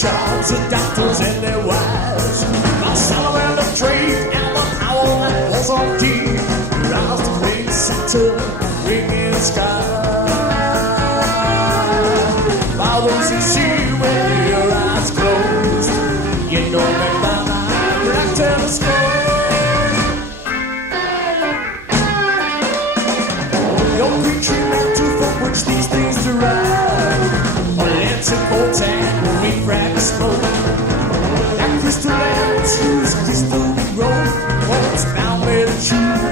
charms of doctors and their wives. The sound of trade and the power that was on deep. Roused to bring Saturn, ringing sky. By those who see when your eyes closed, you know me by my black telescope. Your green tree mantle from which these things derive, or lantern bolts and refract smoke. That crystal lamps whose crystal we roll, oh, it's bound me to choose.